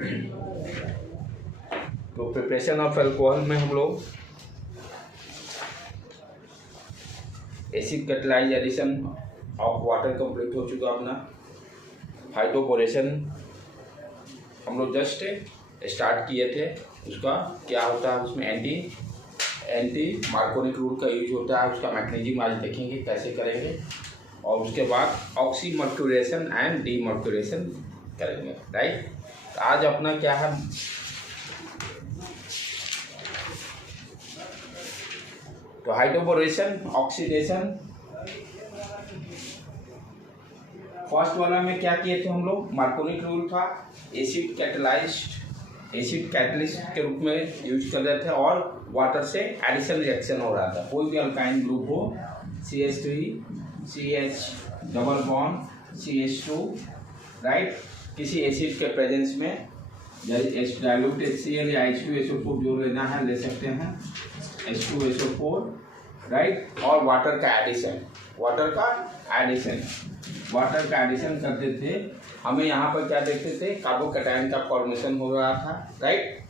तो preparation of alcohol में हम लोग acid catalyse addition of water complete हो चुका अपना। हाइड्रोपोरेशन हम लोग जस्ट स्टार्ट किए थे। उसका क्या होता है, उसमें एंटी मार्कोनिक रूल का यूज होता है। उसका मैकेनिज्म आज देखेंगे कैसे करेंगे, और उसके बाद ऑक्सीमर्क्यूरेशन एंड डीमर्क्यूरेशन करेंगे। राइट, तो आज अपना क्या है, तो हाइड्रोपोरेशन, ऑक्सीडेशन। फर्स्ट वाला में क्या किए थे हम लोग, मार्कोनिक रूल था, एसिड कैटलिस्ट के रूप में यूज कर रहे थे, और वाटर से एडिशन रिएक्शन हो रहा था। कोई भी अल्काइन ग्रुप हो, CH3 CH double bond CH2, right, किसी एसिड के प्रेजेंस में डाइल्यूट HCl या H2SO4 जो लेना है ले सकते हैं, H2SO4, राइट, और वाटर का एडिशन करते थे। हमें यहाँ पर क्या देखते थे, कार्बोकैटायन का फॉर्मेशन हो रहा था, राइट,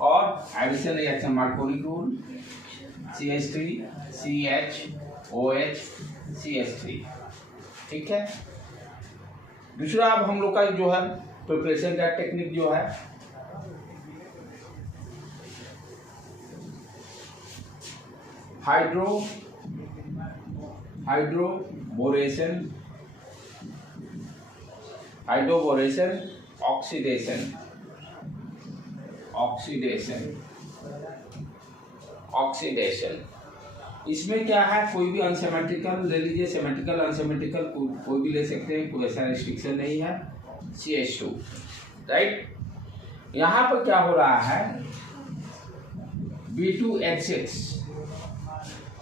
और addition reaction Markovnikov rule, CH3 CH OH CH3, ठीक है। दूसरा अब हम लोग का जो है प्रिपरेशन का टेक्निक जो है, हाइड्रोबोरेशन ऑक्सीडेशन। इसमें क्या है, कोई भी अनसिमेट्रिकल ले लीजिए, सिमेट्रिकल अनसिमेट्रिकल कोई भी ले सकते हैं, कोई ऐसा रिस्ट्रिक्शन नहीं है। CH2, राइट, यहाँ पर क्या हो रहा है, B2H6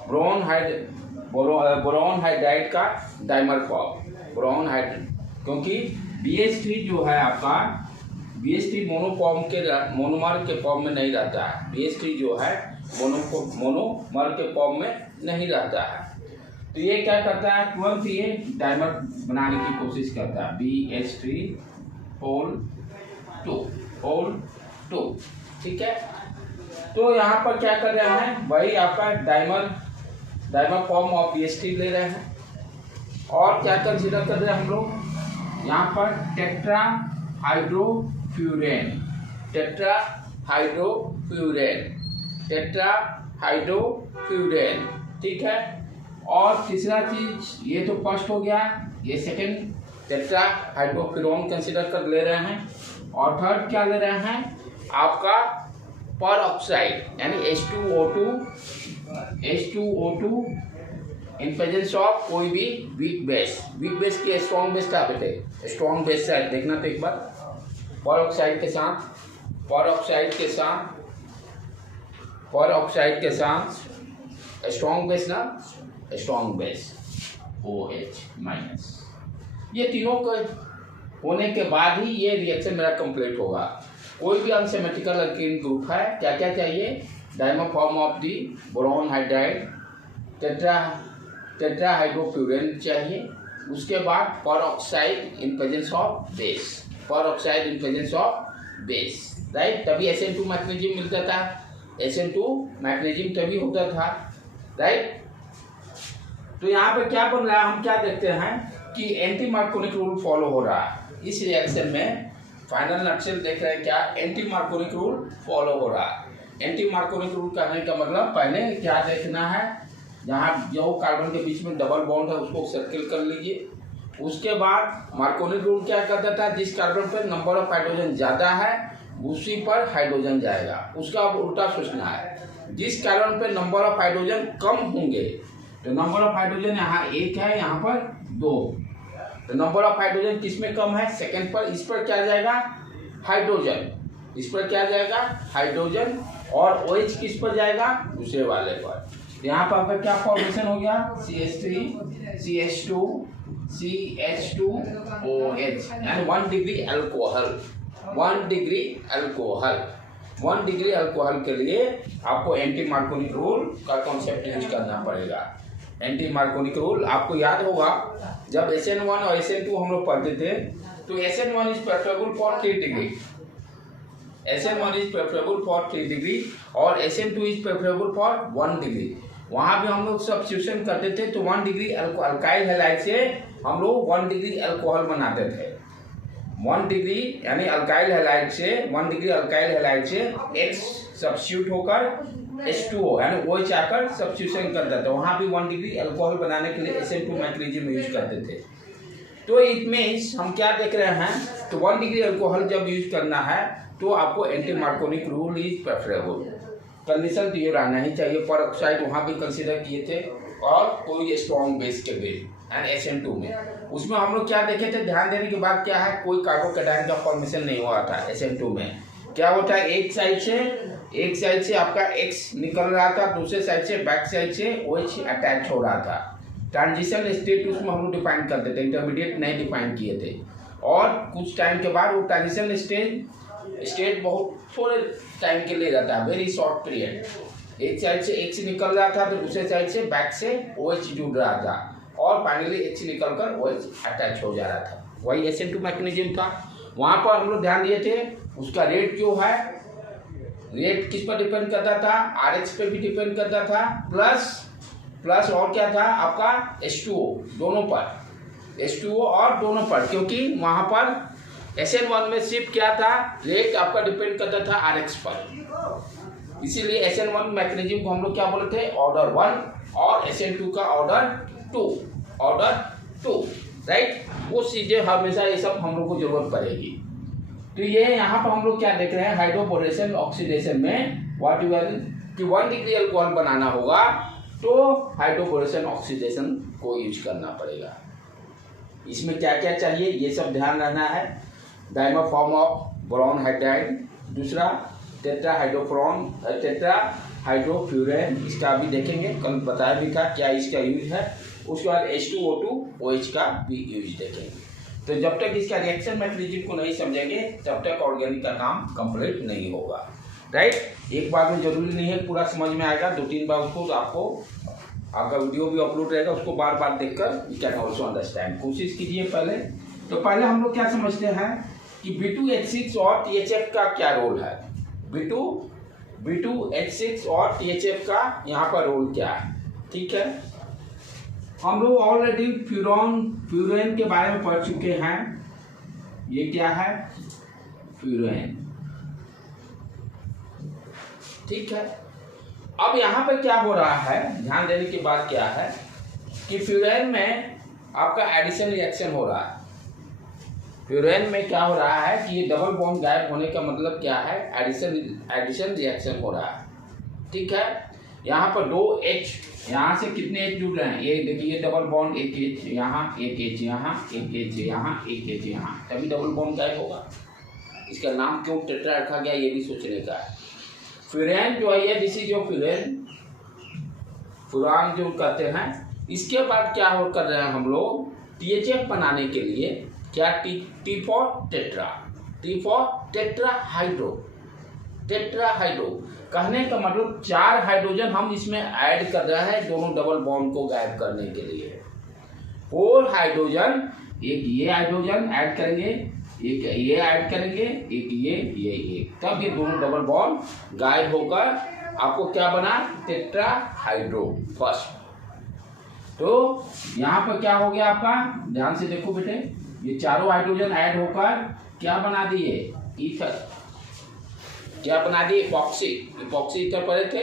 बोरॉन हाइड्राइड का डाइमर फॉर्म, बोरॉन हाइड्राइड, क्योंकि BH3 जो है आपका, BH3 मोनोमर के फॉर्म में नहीं रहता है। BH3 जो है मोनोमर के फॉर्म में नहीं रहता है, तो ये क्या करता है, तुरंत ये डाइमर बनाने की कोशिश करता है, BH3 होल 2, ठीक है। तो यहाँ पर क्या कर रहे हैं, वही आपका डाइमर फॉर्म ऑफ BH3 ले रहे हैं, और क्या कंसीडर कर रहे हैं हम लोग यहाँ पर, टेट्रा हाइड्रोफ्यूरेन, ठीक है। और तीसरा चीज, ये तो फर्स्ट हो गया, ये सेकंड टेट्रा हाइड्रोफ्यूरोन कंसीडर कर ले रहे हैं, और थर्ड क्या ले रहे हैं आपका, पर ऑक्साइड यानी H2O2 इन प्रेजेंस ऑफ कोई भी वीक बेस की स्ट्रॉन्ग बेस का बेटे, स्ट्रॉन्ग बेस साइड देखना तो एक बार, पर ऑक्साइड के साथ स्ट्रॉन्ग बेस OH माइनस। ये तीनों के होने के बाद ही ये रिएक्शन मेरा कंप्लीट होगा। कोई भी अनसिमेट्रिकल अल्कीन ग्रुप है, क्या क्या चाहिए, dimer form of the boron hydride, tetra hydrofuran चाहिए, उसके बाद peroxide in presence of base, right, तभी SN2 मैग्नीशियम मिलता था, SN2 मैग्नीशियम तभी होता था, राइट। तो यहाँ पे क्या बन रहा है, हम क्या देखते हैं कि एंटी मार्कोनिक रूल फॉलो हो रहा है इस रिएक्शन में। फाइनल नक्शल देख रहे हैं क्या, एंटी मार्कोनिक रूल फॉलो हो रहा है। एंटी मार्कोनिक रूल कहने का मतलब, पहले क्या देखना है, जहाँ जो कार्बन के बीच में डबल बॉन्ड है उसको सर्किल कर लीजिए। उसके बाद मार्कोनिक रूल क्या करता था, जिस कार्बन पर नंबर ऑफ हाइड्रोजन ज़्यादा है उसी पर हाइड्रोजन जाएगा। उसका अब उल्टा सोचना है, जिस कार्बन पर नंबर ऑफ हाइड्रोजन कम होंगे, तो नंबर ऑफ हाइड्रोजन यहाँ 1 है, यहाँ पर 2, तो नंबर ऑफ हाइड्रोजन किस में कम है, सेकंड पर, इस पर क्या जाएगा, हाइड्रोजन, इस पर क्या जाएगा, हाइड्रोजन, और OH किस पर जाएगा, दूसरे वाले पर। यहाँ पर आपका क्या फॉर्मेशन हो गया, CH3 CH2 CH2OH, यानी 1 डिग्री अल्कोहल के लिए आपको एंटी मार्कोनिक रूल का कॉन्सेप्ट यूज करना पड़ेगा। एंटी मार्कोनिक रूल आपको याद होगा, जब SN1 और SN2 हम लोग पढ़ते थे, तो SN1 is preferable for 3 degree, SN1 is preferable for 3 degree और SN2 is preferable for 1 degree. वहाँ भी हम लोग सब्स्टिट्यूशन करते थे तो 1 डिग्री अल्काइल हैलाइड से हम लोग 1 डिग्री अल्कोहल बनाते थे। 1 डिग्री यानी अल्काइल हैलाइड से 1 डिग्री अल्काइल हैलाइड से X सब्स्टिट्यूट होकर H2O यानी OH आकर सब्स्टिट्यूशन करता था। वहाँ भी 1 डिग्री अल्कोहल बनाने के लिए SN2 मैकेनिज्म यूज करते थे। तो इट मीन्स हम क्या देख रहे हैं, तो 1 डिग्री अल्कोहल जब यूज करना है तो आपको anti Markovnikov rule is preferable. Condition तो ये रहना ही चाहिए, परऑक्साइड वहाँ भी कंसीडर किए थे और कोई स्ट्रॉन्ग बेस के बेस एंड SN2 में। उसमें हम लोग क्या देखे थे, ध्यान देने की बात क्या है, कोई कार्बोकैटायन का फॉर्मेशन नहीं हुआ था। SN2 में क्या होता है, एक साइड से आपका X निकल रहा था, दूसरे साइड से बैक साइड से OH अटैच हो रहा था। ट्रांजिशन स्टेट उसमें हम लोग डिफाइन करते थे, इंटरमीडिएट नहीं डिफाइन किए थे। और कुछ टाइम के बाद वो ट्रांजिशन स्टेट बहुत थोड़े टाइम के लिए रहता है, वेरी शॉर्ट पीरियड। एक साइड से X निकल रहा था तो दूसरे साइड से बैक से OH जुड़ रहा था और फाइनली H निकलकर OH अटैच हो जा रहा था। वही SN2 मैकेनिज्म था। वहाँ पर हम लोग ध्यान दिए थे, उसका रेट जो है, रेट किस पर डिपेंड करता था, RH पे भी डिपेंड करता था, प्लस और क्या था आपका H2O दोनों पर, H2O और दोनों पर, क्योंकि वहाँ पर SN1 में सिर्फ क्या था, रेट आपका डिपेंड करता था RH पर। इसीलिए SN1 मैकेनिज्म को हम लोग क्या बोले थे, ऑर्डर 1 और SN2 का ऑर्डर 2, राइट। वो चीजें हमेशा ये सब हम लोग को जरूरत पड़ेगी। तो ये यहाँ पर हम लोग क्या देख रहे हैं, हाइड्रोबोरेशन ऑक्सीडेशन में व्हाट यू आर कि 1 डिग्री अल्कोहल बनाना होगा तो हाइड्रोबोरेशन ऑक्सीडेशन को यूज करना पड़ेगा। इसमें क्या क्या चाहिए ये सब ध्यान रहना है। Dimer form of boron hydride, दूसरा टेट्रा हाइड्रोफ्यूरेन, इसका भी देखेंगे, कल बताया भी था क्या इसका यूज है। उसके बाद H2O2 OH का भी यूज देखेंगे। तो जब तक इसका रिएक्शन मैकेनिज्म को नहीं समझेंगे तब तक ऑर्गेनिक का काम कंप्लीट नहीं होगा, राइट। एक बार में जरूरी नहीं है पूरा समझ में आएगा, 2-3 बार उसको, तो आपको आपका वीडियो भी अपलोड रहेगा, उसको बार बार देखकर यू कैन ऑल्सो अंडरस्टैंड, कोशिश कीजिए पहले। तो पहले हम लोग क्या समझते हैं कि B2H6 और THF का क्या रोल है, B2H6 और THF का यहाँ पर रोल क्या है, ठीक है। हम लोग ऑलरेडी फ्यूरेन के बारे में पढ़ चुके हैं। ये क्या है, फ्यूरेन, ठीक है। अब यहाँ पे क्या हो रहा है, ध्यान देने की बात क्या है कि फ्यूरेन में आपका एडिशन रिएक्शन हो रहा है। फ्यूरेन में क्या हो रहा है कि ये डबल बॉन्ड गायब होने का मतलब क्या है, एडिशन रिएक्शन हो रहा है, ठीक है। यहाँ पर 2 H, यहाँ से कितने H जुड़ रहे हैं, ये देखिए डबल बॉन्ड, एक H यहाँ, एक H यहाँ, एक H यहाँ, एक H यहाँ, तभी डबल बॉन्ड गायब होगा। इसका नाम क्यों टेट्रा रखा गया ये भी सोचने का है। फ्यूरेन जो है, दिस इज जो फुरान जो करते हैं। इसके बाद क्या हो कर रहे हैं हम लोग, THF बनाने के लिए क्या, T फॉर टेट्राहाइड्रो, कहने का मतलब 4 हाइड्रोजन हम इसमें ऐड कर रहे हैं दोनों डबल बॉन्ड को गायब करने के लिए। 4 हाइड्रोजन, एक ये हाइड्रोजन ऐड करेंगे, एक ये ऐड करेंगे, एक ये, तब ये दोनों डबल बॉन्ड गायब होकर आपको क्या बना, टेट्राहाइड्रो फर्स्ट। तो यहाँ पर क्या हो गया आपका, ध्यान से देखो बेटे, ये चारों हाइड्रोजन ऐड होकर क्या बना दिए, ईथर, क्या बना दिए, इपॉक्सी ईथर पड़े थे।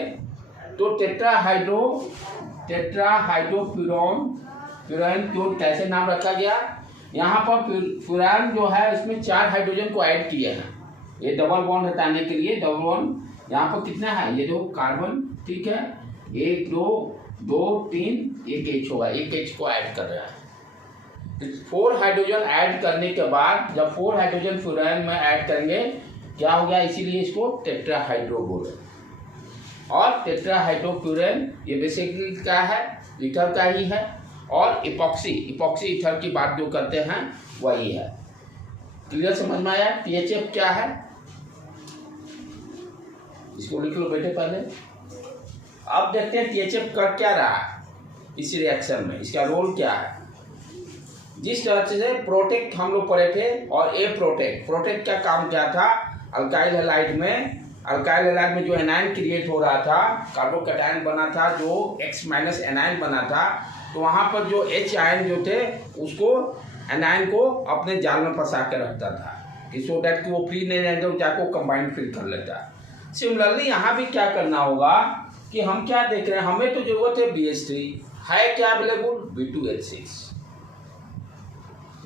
तो टेट्राहाइड्रोफ्यूरन क्यों कैसे नाम रखा गया, यहाँ पर फ्यूरान जो है इसमें 4 हाइड्रोजन को ऐड किए हैं, ये डबल बॉन्ड हटाने के लिए। डबल बॉन्ड यहाँ पर कितना है, ये जो कार्बन, ठीक है, 1 2 3, एक H होगा, एक H को ऐड कर रहा है। 4 हाइड्रोजन ऐड करने के बाद जब 4 हाइड्रोजन फ्यूरान में ऐड करेंगे क्या हो गया, इसीलिए इसको टेट्राहाइड्रो बोले। और टेट्राहाइड्रोफ्यूरेन ये बेसिकली क्या है, ईथर का ही है। और इपॉक्सी ईथर की बात जो करते हैं वही है। क्लियर, समझ में आया। THF क्या है, इसको लिख लो बेटे पहले। अब देखते हैं THF कर क्या रहा है इस रिएक्शन में, इसका रोल क्या है। जिस तरह से प्रोटेक्ट हम लोग पढ़े थे, और ए प्रोटेक्ट का काम क्या था, अल्काइल हैलाइड में जो एनायन क्रिएट हो रहा था, कार्बोकैटायन बना था जो X- एनायन बना था, तो वहाँ पर जो H आयन जो थे उसको एनायन को अपने जाल में फंसा के रखता था कि सो डैट कि वो फ्री नहीं रहते, वो जाको कंबाइंड फिल कर लेता। सिमिलरली यहाँ भी क्या करना होगा कि हम क्या देख रहे हैं, हमें तो जरूरत है BH3, है क्या अवेलेबल, B2H6।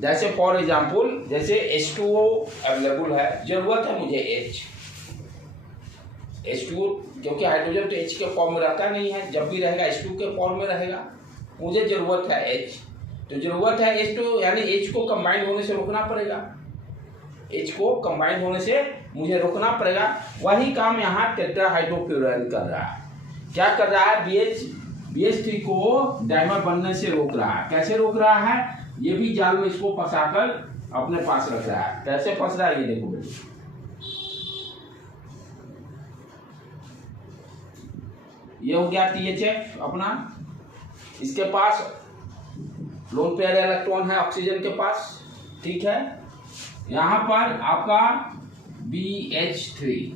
जैसे फॉर एग्जाम्पल जैसे H2O अवेलेबल है, जरूरत है मुझे H2O, क्योंकि हाइड्रोजन तो H के फॉर्म में रहता नहीं है, जब भी रहेगा H2 के फॉर्म में रहेगा। मुझे जरूरत है H, तो जरूरत है H2 यानी H को कंबाइन होने से रोकना पड़ेगा, H को कंबाइन होने से मुझे रोकना पड़ेगा। वही काम यहाँ टेट्राहाइड्रोफ्यूरॉन कर रहा है। क्या कर रहा है, BH3 को डाइमर बनने से रोक रहा है। कैसे रोक रहा है, ये भी जाल में इसको फंसाकर अपने पास रख रहा है। कैसे फंस रहा है ये देखो बेटे, ये हो गया THF अपना, इसके पास लोन पेयर इलेक्ट्रॉन है ऑक्सीजन के पास, ठीक है। यहाँ पर आपका BH3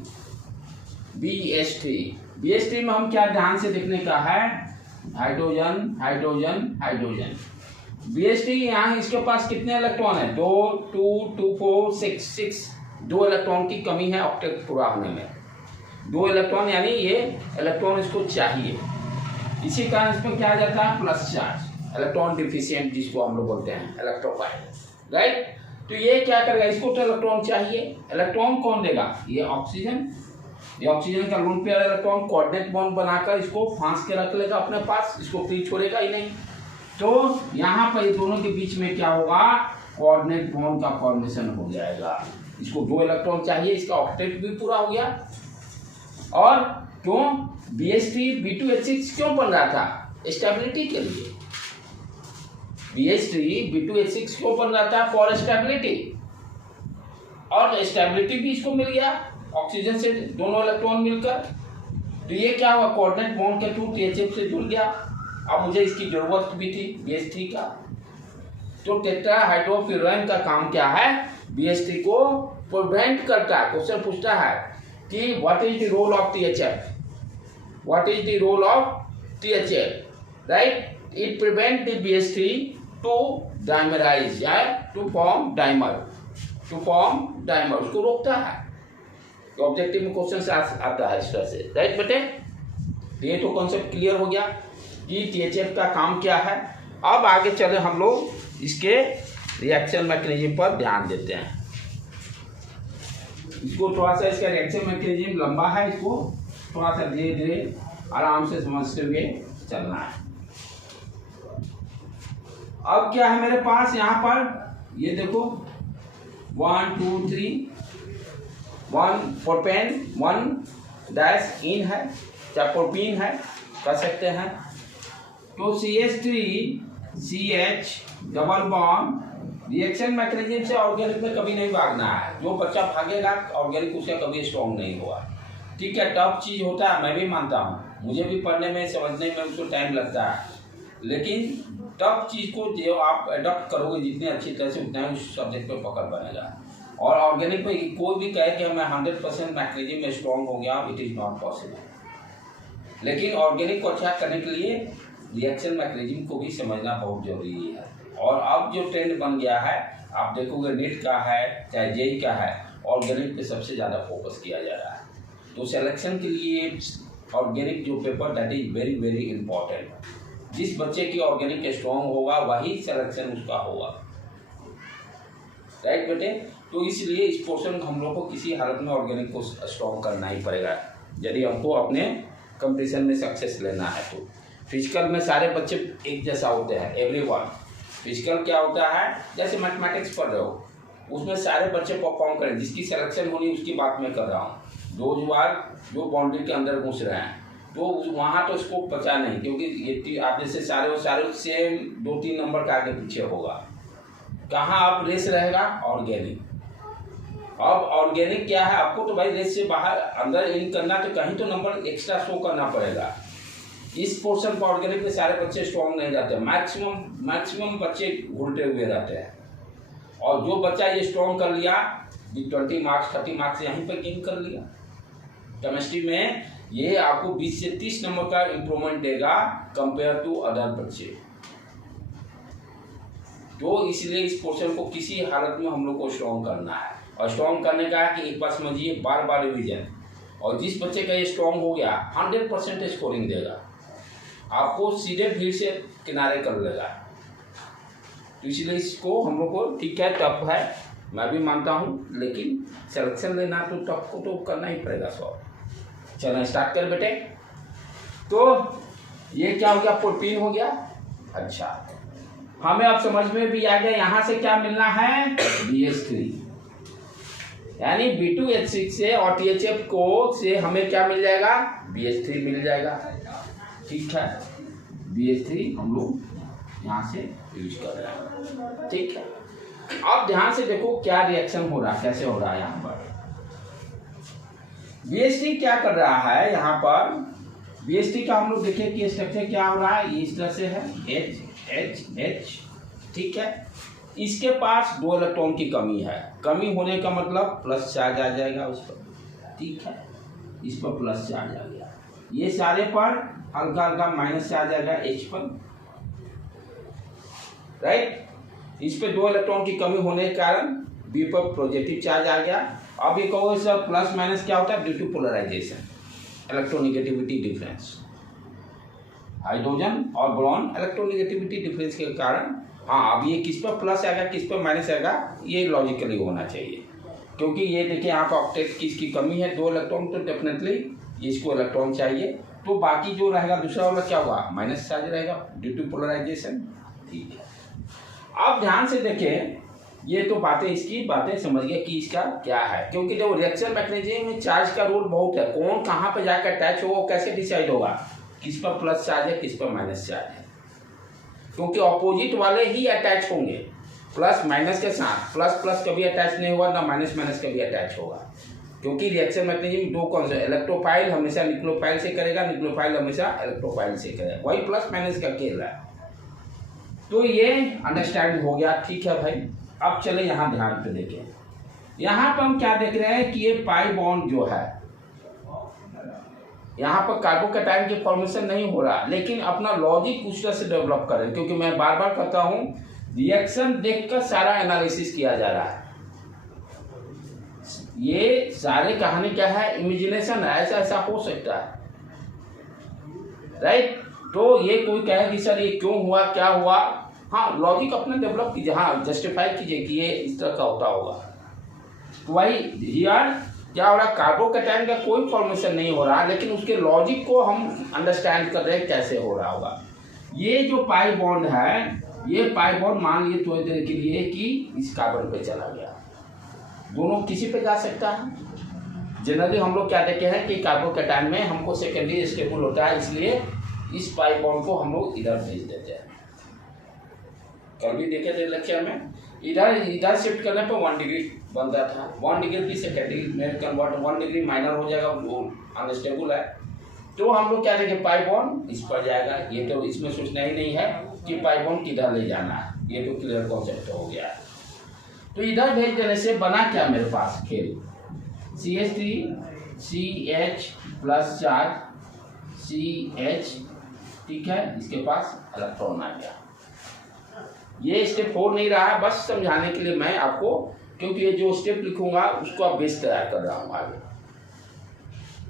में हम क्या ध्यान से देखने का है, हाइड्रोजन हाइड्रोजन हाइड्रोजन। BH3 यहाँ इसके पास कितने इलेक्ट्रॉन है, 2 2 2 4 6 2 इलेक्ट्रॉन की कमी है ऑक्टेट पूरा होने में, 2 इलेक्ट्रॉन, यानी ये इलेक्ट्रॉन इसको चाहिए। इसी कारण इसमें क्या आ जाता है, प्लस चार्ज, इलेक्ट्रॉन डिफिशिएंट जिसको हम लोग बोलते हैं, इलेक्ट्रोफाइल, राइट। तो ये क्या करेगा, इसको तो इलेक्ट्रॉन चाहिए, इलेक्ट्रॉन कौन देगा, ये ऑक्सीजन का lone pair electron coordinate bond बनाकर इसको फांस के रख लेगा अपने पास, इसको फ्री छोड़ेगा ही नहीं। तो यहाँ पर दोनों के बीच में क्या होगा, कोऑर्डिनेट बॉन्ड का फॉर्मेशन हो जाएगा। इसको 2 इलेक्ट्रॉन चाहिए, इसका ऑक्टेट भी पूरा हो गया। और क्यों BH3 B2H6 क्यों बन रहा था, स्टेबिलिटी के लिए। BH3 B2H6 क्यों बन रहा था, फॉर स्टेबिलिटी, और स्टेबिलिटी भी इसको मिल गया ऑक्सीजन से, दोनों इलेक्ट्रॉन मिलकर। तो ये क्या हुआ, कोऑर्डिनेट बॉन्ड के थ्रू THF से जुड़ गया। अब मुझे इसकी जरूरत भी थी BH3 का। तो टेट्राहाइड्रोफ्यूरॉन का काम क्या है, BH3 को प्रिवेंट करता है। क्वेश्चन पूछता है कि what is the role of THF, right. It prevent the BH3 to dimerise या टू फॉर्म डाइमर, उसको रोकता है। तो ऑब्जेक्टिव में क्वेश्चन आता है इस तरह से, राइट बेटे। ये तो कॉन्सेप्ट क्लियर हो गया कि THF का काम क्या है। अब आगे चले हम लोग इसके रिएक्शन मैकेनिज्म पर ध्यान देते हैं। इसको थोड़ा सा, इसका रिएक्शन मैकेनिज्म लंबा है, इसको थोड़ा सा धीरे धीरे आराम से समझते हुए चलना है। अब क्या है मेरे पास यहाँ पर, ये देखो 1 2 3 1 प्रोपेन 1 डैश इन है, चाहे प्रोपीन है कर सकते हैं। तो CH3CH double bond, reaction mechanism से ऑर्गेनिक में कभी नहीं भागना है। जो बच्चा भागेगा ऑर्गेनिक उसका कभी स्ट्रॉन्ग नहीं हुआ, ठीक है। टफ चीज़ होता है, मैं भी मानता हूँ, मुझे भी पढ़ने में समझने में उसको टाइम लगता है, लेकिन टफ चीज़ को जो आप अडॉप्ट करोगे जितनी अच्छी तरह से, उतना उस सब्जेक्ट पे पकड़ बनेगा। और ऑर्गेनिक में कोई भी कहे कि मैं 100% मैकेनिज्म में स्ट्रॉन्ग हो गया, इट इज़ नॉट पॉसिबल। लेकिन ऑर्गेनिक को अच्छा करने के लिए रिएक्शन मैकेनिज्म को भी समझना बहुत जरूरी है। और अब जो ट्रेंड बन गया है, आप देखोगे नीट का है चाहे JEE का है, ऑर्गेनिक पे सबसे ज़्यादा फोकस किया जा रहा है। तो सिलेक्शन के लिए ऑर्गेनिक जो paper, that is very very important. जिस बच्चे की ऑर्गेनिक स्ट्रॉन्ग होगा वही सिलेक्शन उसका होगा, राइट बेटे। तो इसलिए इस पोर्शन हम लोग को किसी हालत में ऑर्गेनिक को स्ट्रॉन्ग करना ही पड़ेगा यदि हमको अपने कंपटीशन में सक्सेस लेना है। तो फिजिकल में सारे बच्चे एक जैसा होते हैं, एवरीवन। फिजिकल क्या होता है, जैसे मैथमेटिक्स पढ़ रहे हो, उसमें सारे बच्चे परफॉर्म करें, जिसकी सिलेक्शन होनी उसकी बात मैं कर रहा हूँ। जो बाउंड्री के अंदर घुस रहे हैं, तो वहाँ तो स्कोप बचा नहीं, क्योंकि ये आप जैसे सारे सेम 2-3 नंबर का आगे पीछे होगा। कहाँ आप रेस रहेगा, ऑर्गेनिक। अब ऑर्गेनिक क्या है, आपको तो भाई रेस से बाहर अंदर इन करना, तो कहीं तो नंबर एक्स्ट्रा शो करना पड़ेगा। इस पोर्शन पर ऑर्गेनिक में सारे बच्चे स्ट्रॉन्ग नहीं रहते, मैक्सिमम बच्चे घुलटे हुए रहते हैं। और जो बच्चा ये स्ट्रॉन्ग कर लिया, 20 मार्क्स 30 मार्क्स यहीं पर गेन कर लिया। केमिस्ट्री में ये आपको 20 से 30 नंबर का इम्प्रूवमेंट देगा कंपेयर टू अदर बच्चे। तो इसलिए इस पोर्शन को किसी हालत में हम लोग को स्ट्रॉन्ग करना है, और स्ट्रॉन्ग करने का है कि एक बार समझिए, बार बार रिवीजन, और जिस बच्चे का ये स्ट्रॉन्ग हो गया 100% स्कोरिंग देगा, आपको सीधे भीड़ से किनारे कर लेगा। तो इसलिए इसको हम लोग को, ठीक है टफ है, मैं भी मानता हूँ, लेकिन सिलेक्शन लेना तो टफ को तो करना ही पड़ेगा। चलो स्टार्ट कर बेटे। तो ये क्या हो गया, प्रोटीन हो गया। अच्छा, हमें अब समझ में भी आ गया यहाँ से क्या मिलना है, BH3, यानी B2H6 से और THF को से हमें क्या मिल जाएगा, BH3 मिल जाएगा। ठीक है, BH3 हम लोग यहाँ से यूज कर रहे हैं। ठीक है, अब ध्यान से देखो क्या रिएक्शन हो रहा है, कैसे हो रहा है। यहाँ पर BH3 क्या कर रहा है, यहाँ पर BH3 का हम लोग देखें कि स्ट्रक्चर क्या हो रहा है, इस तरह से है H। ठीक है, इसके पास 2 इलेक्ट्रॉन की कमी है। कमी होने का मतलब प्लस चार्ज आ जाएगा उस पर। ठीक है, इस पर प्लस चार्ज आ गया, ये सारे पर हल्का हल्का माइनस चार्ज आ जाएगा H पर। राइट, इस पे 2 इलेक्ट्रॉन की कमी होने के कारण B पर पॉजिटिव चार्ज आ गया। अब ये कहो सर प्लस माइनस क्या होता है, due to polarisation, electronegativity difference, hydrogen और बोरॉन इलेक्ट्रोनिगेटिविटी डिफरेंस के कारण। हाँ, अब ये किस पर प्लस आएगा किस पर माइनस आएगा, ये लॉजिकली होना चाहिए, क्योंकि ये देखिए यहाँ पर ऑक्टेट की इसकी कमी है 2 इलेक्ट्रॉन, तो डेफिनेटली इसको इलेक्ट्रॉन चाहिए। तो बाकी जो रहेगा दूसरा वाला क्या होगा, माइनस चार्ज रहेगा ड्यू टू पोलराइजेशन। ठीक है, अब ध्यान से देखें, ये तो बातें इसकी बातें समझ गए कि इसका क्या है, क्योंकि जब रिएक्शन मैकेनिज्म में चार्ज का रोल बहुत है, कौन कहाँ पे जाकर अटैच होगा कैसे डिसाइड होगा, किस पर प्लस चार्ज है किस पर माइनस चार्ज है, क्योंकि ऑपोजिट वाले ही अटैच होंगे प्लस माइनस के साथ। प्लस प्लस कभी अटैच नहीं होगा, ना माइनस माइनस कभी अटैच होगा, क्योंकि रिएक्शन मैकेनिज्म 2 कौन से, इलेक्ट्रोफाइल हमेशा न्यूक्लियोफाइल से करेगा, न्यूक्लियोफाइल हमेशा इलेक्ट्रोफाइल से करेगा, वही प्लस माइनस का खेल है। तो ये अंडरस्टैंड हो गया। ठीक है भाई, अब चले यहाँ ध्यान पे देखें। यहाँ पर हम क्या देख रहे हैं कि ये पाई बॉन्ड जो है, यहाँ पर कार्बोकैटायन की फॉर्मेशन नहीं हो रहा, लेकिन अपना लॉजिक उस तरह से डेवलप करें, क्योंकि मैं बार बार कहता हूँ रिएक्शन देखकर सारा एनालिसिस किया जा रहा है। ये सारी कहानी क्या है, इमेजिनेशन है, ऐसा ऐसा हो सकता है। राइट, तो ये कोई कहे कि सर ये क्यों हुआ क्या हुआ, हाँ लॉजिक अपने डेवलप कीजिए, हाँ जस्टिफाई कीजिए कि ये इस तरह का होता होगा। तो वही यार क्या हो रहा, कार्बोकैटायन का कोई फॉर्मेशन नहीं हो रहा, लेकिन उसके लॉजिक को हम अंडरस्टैंड कर रहे हैं कैसे हो रहा होगा। ये जो पाई बॉन्ड है, ये पाई बॉन्ड मान लिए थोड़ी देर के लिए कि इस कार्बन पे चला गया, दोनों किसी पे जा सकता है। जनरली हम लोग क्या देखे हैं कि कार्बोकैटायन में हमको सेकेंडरी स्टेबल होता है, इसलिए इस पाई बॉन्ड को हम लोग इधर भेज देते हैं। कल भी देखे थे लेक्चर में, इधर शिफ्ट करने पर 1 डिग्री बनता था, 1 डिग्री की सेकेंडरी में कन्वर्ट, 1 डिग्री माइनर हो जाएगा, वो अनस्टेबल है। तो हम लोग क्या देखें, पाई बॉन्ड इस पर जाएगा, ये तो इसमें सोचना ही नहीं है कि पाई बॉन्ड किधर ले जाना है, ये तो क्लियर कॉन्सेप्ट हो गया। तो इधर भेज देने से बना क्या मेरे पास खेल, CH3CH प्लस चार्ज CH। ठीक है, इसके पास इलेक्ट्रॉन आ गया। ये स्टेप हो नहीं रहा है, बस समझाने के लिए मैं आपको, क्योंकि ये जो स्टेप लिखूंगा उसको आप बेस तैयार कर रहा हूँ आगे।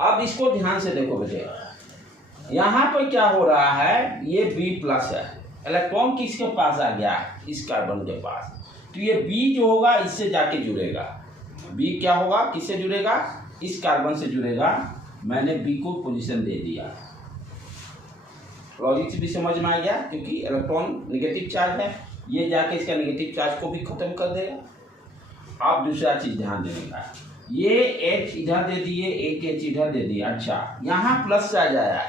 अब इसको ध्यान से देखो बेटे, यहाँ पर क्या हो रहा है, ये B+ है, इलेक्ट्रॉन किसके पास आ गया, इस कार्बन के पास। तो ये B जो होगा इससे जाके जुड़ेगा, B क्या होगा, किससे जुड़ेगा, इस कार्बन से जुड़ेगा। मैंने B को पोजीशन दे दिया, लॉजिक से भी समझ में आ गया, क्योंकि इलेक्ट्रॉन नेगेटिव चार्ज है, ये जाके इसका नेगेटिव चार्ज को भी खत्म कर देगा। आप दूसरा चीज ध्यान देने का, ये H इधर दे दिए, एक H इधर दे दिया। अच्छा, यहाँ प्लस चार्ज आया,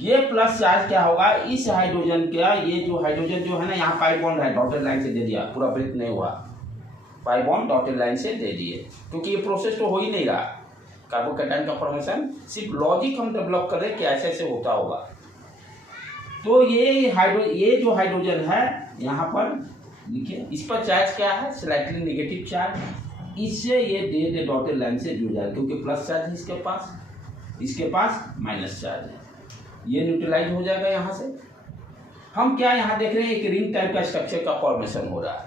ये प्लस चार्ज क्या होगा, इस हाइड्रोजन का, ये जो हाइड्रोजन जो है ना, यहाँ पाई बॉन्ड है, डॉटेड लाइन से दे दिया, पूरा ब्रेक नहीं हुआ, पाई बॉन्ड डॉटेड लाइन से दे दिए, क्योंकि ये प्रोसेस तो हो ही नहीं रहा। कार्बोकैटायन का फॉर्मेशन सिर्फ लॉजिक हम डेवलप करें कि ऐसे ऐसे होता होगा। तो ये जो हाइड्रोजन है यहाँ पर लिखिए, इस पर चार्ज क्या है, स्लाइटली नेगेटिव चार्ज, इससे ये दे डॉटेड लाइन से जुड़ जाए, क्योंकि प्लस चार्ज है इसके पास माइनस चार्ज है, ये न्यूट्रलाइज हो जाएगा। यहाँ से हम क्या यहाँ देख रहे हैं, एक रिंग टाइप का स्ट्रक्चर का फॉर्मेशन हो रहा है,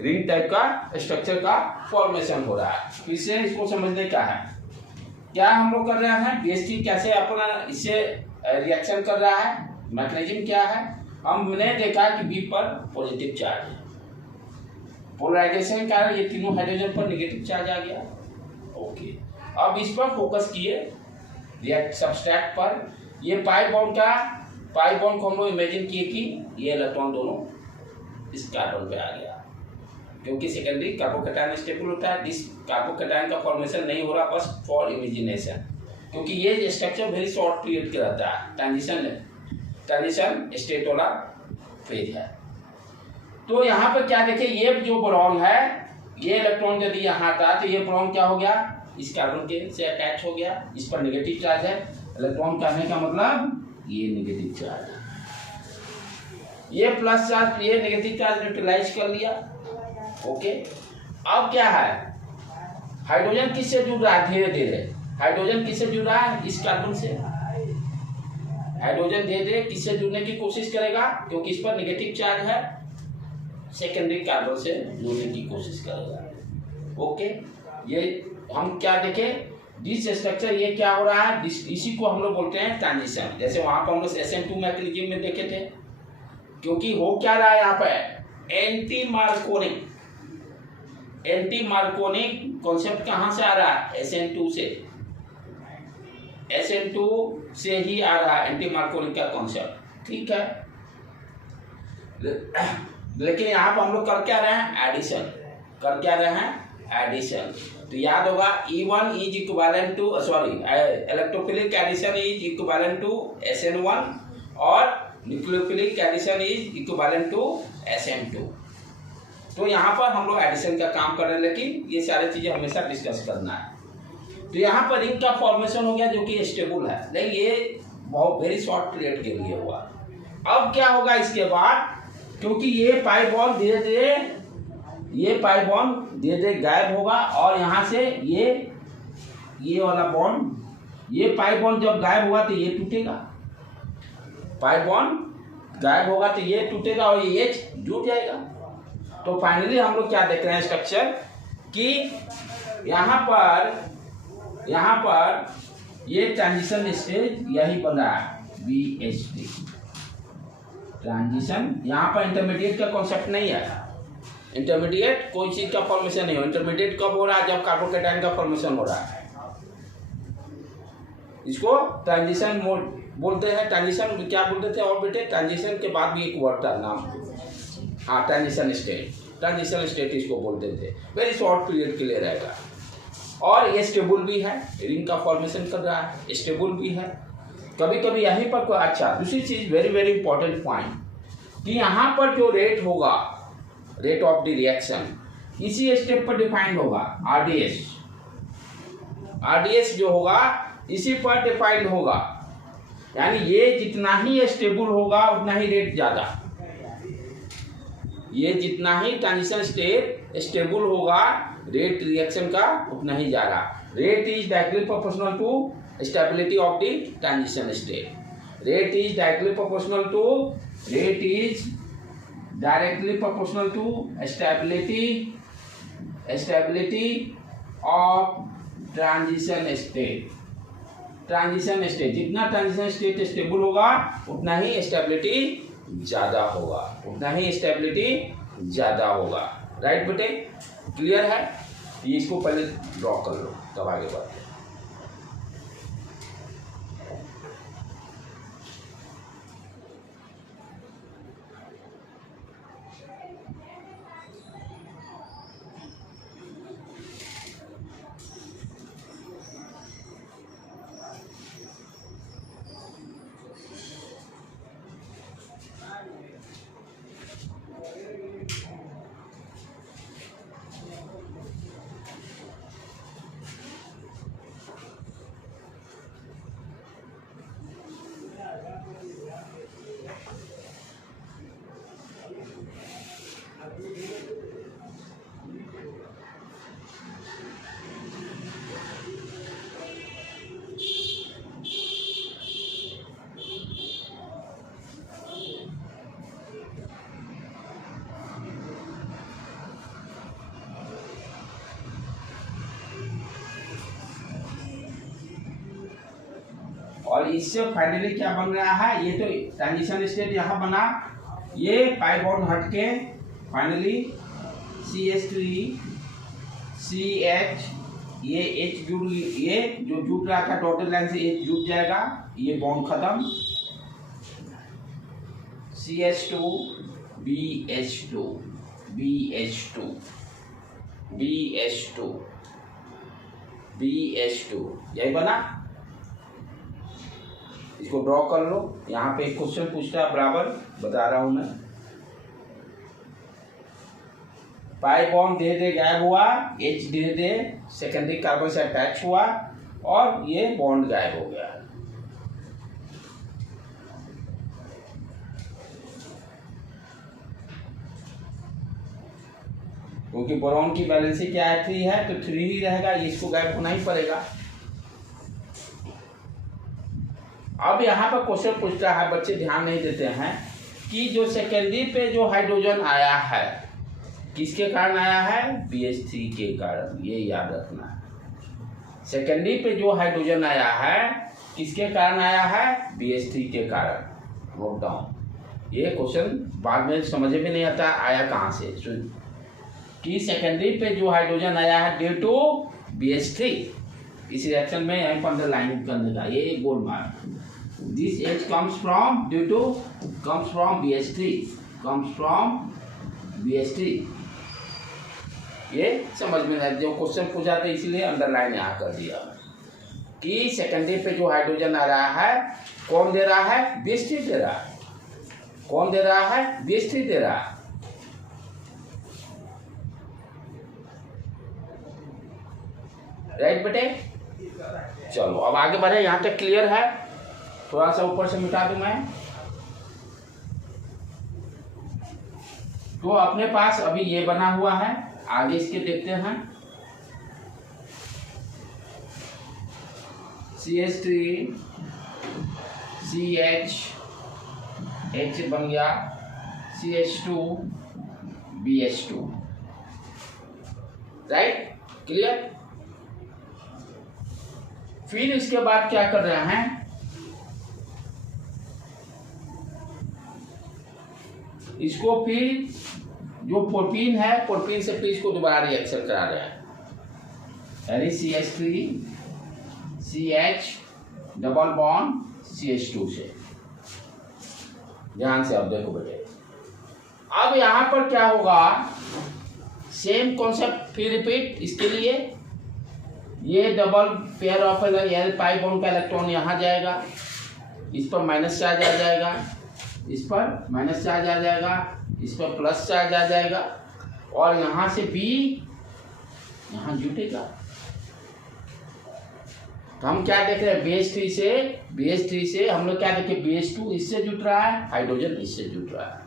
रिंग टाइप का स्ट्रक्चर का फॉर्मेशन हो रहा है। इससे इसको समझने क्या है, क्या हम लोग कर रहे हैं, पीएचडी कैसे अपना इससे रिएक्शन कर रहा है, मैकेनिज्म क्या है। हमने देखा कि बी पर पॉजिटिव चार्ज है, पोलराइजेशन के कारण ये तीनों हाइड्रोजन पर नेगेटिव चार्ज आ गया। ओके, अब इस पर फोकस किए रिएक्ट सब्सट्रैक्ट पर। ये पाई बॉन्ड को हम लोग इमेजिन किए कि ये इलेक्ट्रॉन दोनों इस कार्बन पे आ गया, क्योंकि सेकेंडरी कार्बोकैटायन स्टेबल होता है, दिस कार्बोकैटायन का फॉर्मेशन नहीं हो रहा बस फॉर इमेजिनेशन, क्योंकि ये स्ट्रक्चर वेरी शॉर्ट पीरियड के रहता है, ट्रांजिशन स्टेट वाला फेज है। तो यहाँ पर क्या देखें, ये जो बोरॉन है, ये इलेक्ट्रॉन यदि यहाँ आता तो ये बोरॉन क्या हो गया, इस कार्बन के से अटैच हो गया, इस पर नेगेटिव चार्ज है। इलेक्ट्रॉन कहने का मतलब ये नेगेटिव चार्ज है, ये प्लस चार्ज, ये नेगेटिव चार्ज न्यूट्रलाइज कर लिया। ओके, अब क्या है, हाइड्रोजन किससे जुड़ रहा है, धीरे धीरे हाइड्रोजन किससे जुड़ रहा है, इस कार्बन से। हाइड्रोजन धीरे धीरे किससे जुड़ने की कोशिश करेगा, क्योंकि इस पर नेगेटिव चार्ज है, सेकेंडरी कार्बन से जुड़ने की कोशिश करेगा। ओके, ये हम क्या देखें, दिस स्ट्रक्चर, ये क्या हो रहा है, इसी को हम लोग बोलते हैं ट्रांजिशन। जैसे वहां पर हम लोग SN2 मैकेनिज्म में देखे थे, क्योंकि हो क्या रहा है यहाँ पे, एंटी मार्कोनिक कॉन्सेप्ट कहाँ से आ रहा है, SN2 से ही आ रहा है एंटी मार्कोनिक का कॉन्सेप्ट। ठीक है, लेकिन यहाँ पर हम लोग कर क्या रहे हैं, एडिशन। तो याद होगा E1 is equivalent to electrophilic addition is equivalent to SN1 और nucleophilic addition is equivalent to SN2। तो यहाँ पर हम लोग एडिशन का काम कर रहे हैं, लेकिन ये सारी चीजें हमेशा डिस्कस करना है। तो यहाँ पर रिंग का फॉर्मेशन हो गया जो कि स्टेबल है, लेकिन ये बहुत वेरी शॉर्ट पीरियड के लिए हुआ। अब क्या होगा इसके बाद, क्योंकि ये पाई बॉन्ड धीरे धीरे गायब होगा, और यहाँ से ये वाला बॉन्ड, ये पाई बॉन्ड जब गायब हुआ तो ये टूटेगा, पाई बॉन्ड गायब होगा तो ये टूटेगा और ये H जुड़ जाएगा। तो फाइनली हम लोग क्या देख रहे हैं स्ट्रक्चर, कि यहाँ पर ये ट्रांजिशन स्टेज यही बन रहा है, BH3 ट्रांजिशन। यहाँ पर इंटरमीडिएट का कॉन्सेप्ट नहीं है, इंटरमीडिएट कोई चीज का फॉर्मेशन नहीं हो। इंटरमीडिएट कब हो रहा है, जब कार्बोकैटायन का फॉर्मेशन हो रहा है, इसको ट्रांजिशन मोड बोलते हैं। ट्रांजिशन क्या बोलते थे और बेटे, ट्रांजिशन के बाद भी एक वर्ड था नाम, हाँ, ट्रांजिशन स्टेट इसको बोलते थे। वेरी शॉर्ट पीरियड के लिए रहेगा, और ये स्टेबल भी है, रिंग का फॉर्मेशन कर रहा है, स्टेबल भी है। कभी कभी यहीं पर कोई, अच्छा दूसरी चीज वेरी वेरी इंपॉर्टेंट पॉइंट, कि यहाँ पर जो रेट होगा, रेट ऑफ द रिएक्शन, इसी स्टेप पर डिफाइंड होगा। RDS जो होगा इसी पर डिफाइंड होगा, यानी ये जितना ही स्टेबल होगा उतना ही रेट ज्यादा, ये जितना ही ट्रांजिशन स्टेट स्टेबल होगा रेट रिएक्शन का उतना ही ज्यादा। Rate is directly proportional to stability of the transition state. Rate is directly proportional to stability of transition state. जितना ट्रांजिशन स्टेट स्टेबल होगा उतना ही स्टेबिलिटी ज्यादा होगा। राइट बेटे, क्लियर है? ये इसको पहले ड्रॉ कर लो, तब आगे बढ़ते हैं। और इससे फाइनली क्या बन रहा है, ये तो ट्रांजिशन स्टेट यहाँ बना, ये पाई बॉन्ड हट के फाइनली CH3 CH, ये H जुड़, ये जो जुड़ रहा था डॉटेड लाइन से H जुड़ जाएगा, ये बॉन्ड खत्म, CH2 BH2 BH2 BH2 BH2, यही बना। इसको ड्रॉ कर लो। यहाँ पे एक क्वेश्चन पूछता है बराबर, बता रहा हूं मैं। पाई बॉन्ड धीरे धीरे गायब हुआ, H धीरे धीरे सेकेंडरी कार्बन से अटैच हुआ और ये बॉन्ड गायब हो गया। क्योंकि बोरॉन की वैलेंसी क्या है, 3 है, तो 3 ही रहेगा, इसको गायब होना ही पड़ेगा। अब यहाँ पर क्वेश्चन पूछता है, बच्चे ध्यान नहीं देते हैं कि जो सेकेंडरी पे जो हाइड्रोजन आया है किसके कारण आया है, BH3 के कारण, ये याद रखना है। सेकेंडरी पे जो हाइड्रोजन आया है किसके कारण आया है, BH3 के कारण। नोट डाउन, ये क्वेश्चन बाद में समझ में नहीं आता आया कहाँ से, सुन कि सेकेंडरी पे जो हाइड्रोजन आया है ड्यू टू BH3, इस रिएक्शन में यहीं पर अंडरलाइन करने का, ये गोल mark, this H comes from due to comes from BH3, comes from BH3, ये समझ में आया। जो क्वेश्चन पूछा था इसलिए अंडरलाइन यहाँ कर दिया कि सेकेंडरी पे जो हाइड्रोजन आ रहा है कौन दे रहा है, BH3 दे रहा है। कौन दे रहा है, BH3 दे रहा है। राइट बेटे, चलो अब आगे बढ़े। यहाँ तक क्लियर है, थोड़ा सा ऊपर से मिटा दूं मैं। तो अपने पास अभी ये बना हुआ है, आगे इसके देखते हैं। CH3 CH, H बन गया, CH2 BH2, राइट, क्लियर। फिर इसके बाद क्या कर रहे हैं, इसको फिर जो प्रोटीन है, प्रोटीन से फिर इसको दोबारा रिएक्शन करा रहे हैं, यानी CH3 CH double bond CH2 से। ध्यान से अब देखो बेटे, अब यहां पर क्या होगा, सेम कॉन्सेप्ट फिर रिपीट। इसके लिए ये double pair of L pi bond का इलेक्ट्रॉन यहाँ जाएगा, इस पर माइनस चार्ज आ जाएगा, इस पर माइनस चार्ज आ जाएगा, इस पर प्लस चार्ज आ जाएगा, और यहाँ से B यहाँ जुटेगा। तो हम क्या देख रहे हैं, BH3 से हम लोग क्या देखे, BH2 इससे जुट रहा है, हाइड्रोजन इससे जुट रहा है।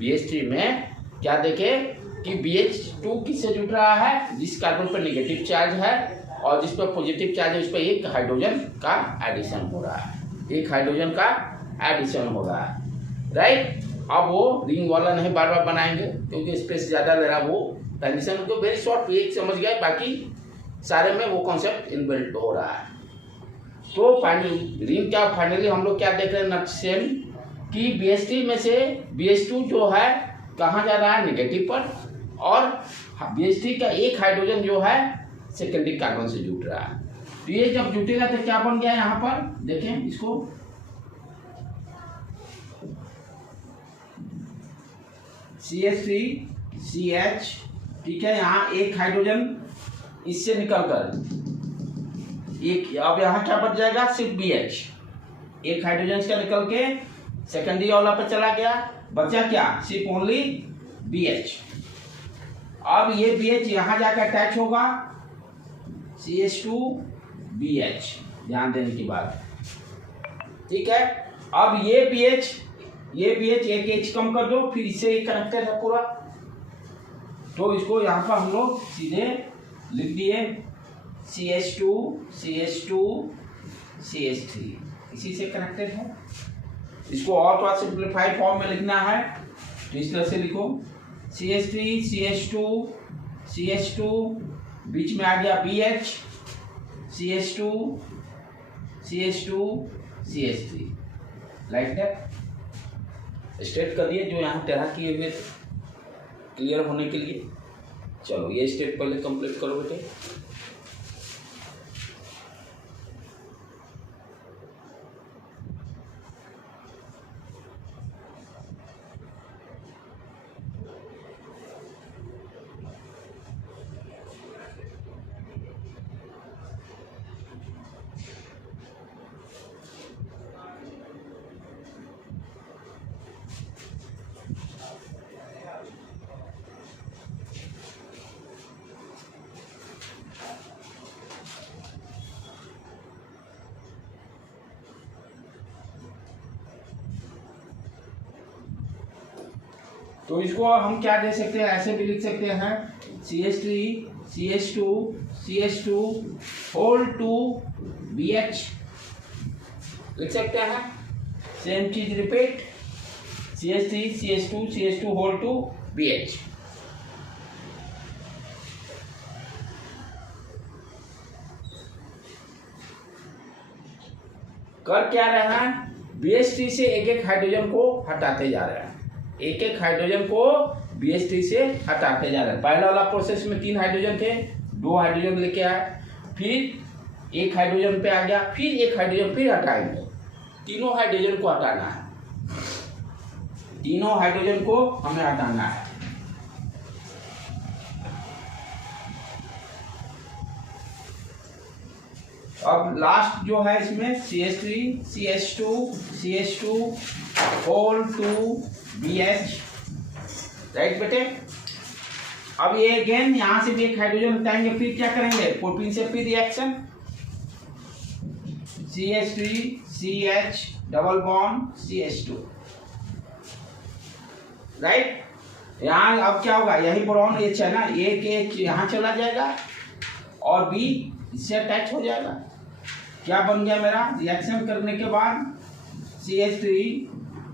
BH3 में क्या देखे कि BH2 किससे जुट रहा है, जिस कार्बन पर नेगेटिव चार्ज है और जिस पर पॉजिटिव चार्ज है उस पर एक हाइड्रोजन का एडिशन हो रहा है, एक हाइड्रोजन का एडिशन हो रहा है, राइट। अब वो रिंग वाला नहीं बार बार बनाएंगे क्योंकि स्पेस ज़्यादा ले रहा, वो ट्रांजिशन को वेरी शॉर्ट एक समझ गए, बाकी सारे में वो कॉन्सेप्ट इनबिल्ट हो रहा है। तो फाइनली रिंग क्या, फाइनली हम लोग क्या देख रहे हैं, नट सेम कि BH3 में से BH2 जो है कहाँ जा रहा है, नेगेटिव पर, और BH3 का एक हाइड्रोजन जो है सेकेंडरी कार्बन से जुट रहा है। तो ये जब जुटेगा तो क्या बन गया, यहाँ पर देखें इसको, CH3 CH, ठीक है। यहाँ एक हाइड्रोजन इससे निकलकर एक, अब यहाँ क्या बच जाएगा, सिर्फ BH, एक हाइड्रोजन इसका निकल के सेकेंडरी वाला पर चला गया, बचा क्या, सिर्फ ओनली BH। अब ये BH यहाँ जाकर अटैच होगा, CH2 BH, ध्यान देने की बात, ठीक है। अब ये BH एक H कम कर दो, फिर इससे एक कनेक्टेड है पूरा, तो इसको यहाँ पर हम लोग सीधे लिख दिए CH2 CH3, इसी से कनेक्टेड है। इसको और थोड़ा सिंप्लीफाइड फॉर्म में लिखना है तो इस तरह से लिखो, CH3 CH2 बीच में आ गया BH, CH2 CH3 like that. State कर दिए जो यहाँ तरह किए हुए थे क्लियर होने के लिए। चलो ये स्टेप पहले कंप्लीट करो बेटे। तो इसको हम क्या दे सकते हैं, ऐसे भी लिख सकते हैं CH3 CH2 CH2 whole to BH लिख सकते हैं। सेम चीज repeat CH3 CH2 CH2 whole to BH। कर क्या रहे हैं, BH3 से एक एक हाइड्रोजन को हटाते जा रहे हैं, एक एक हाइड्रोजन को BH3 से हटाते जा रहे हैं। पहला वाला प्रोसेस में 3 हाइड्रोजन थे, 2 हाइड्रोजन लेके आए, फिर एक हाइड्रोजन पे आ गया, फिर एक हाइड्रोजन फिर हटाएंगे। तीनों हाइड्रोजन को हटाना है, तीनों हाइड्रोजन को हमें हटाना है। अब लास्ट जो है इसमें CH3 CH2 CH2 whole to BH right बेटे। अब ये अगेन यहां से भी एक हाइड्रोजन हटाएंगे, फिर क्या करेंगे, प्रोटीन से फिर reaction CH3 CH double bond CH2 right. यहां अब क्या होगा, यही बोरॉन H है ना, एक H यहां चला जाएगा और B इससे अटैच हो जाएगा। क्या बन गया मेरा, रिएक्शन करने के बाद CH3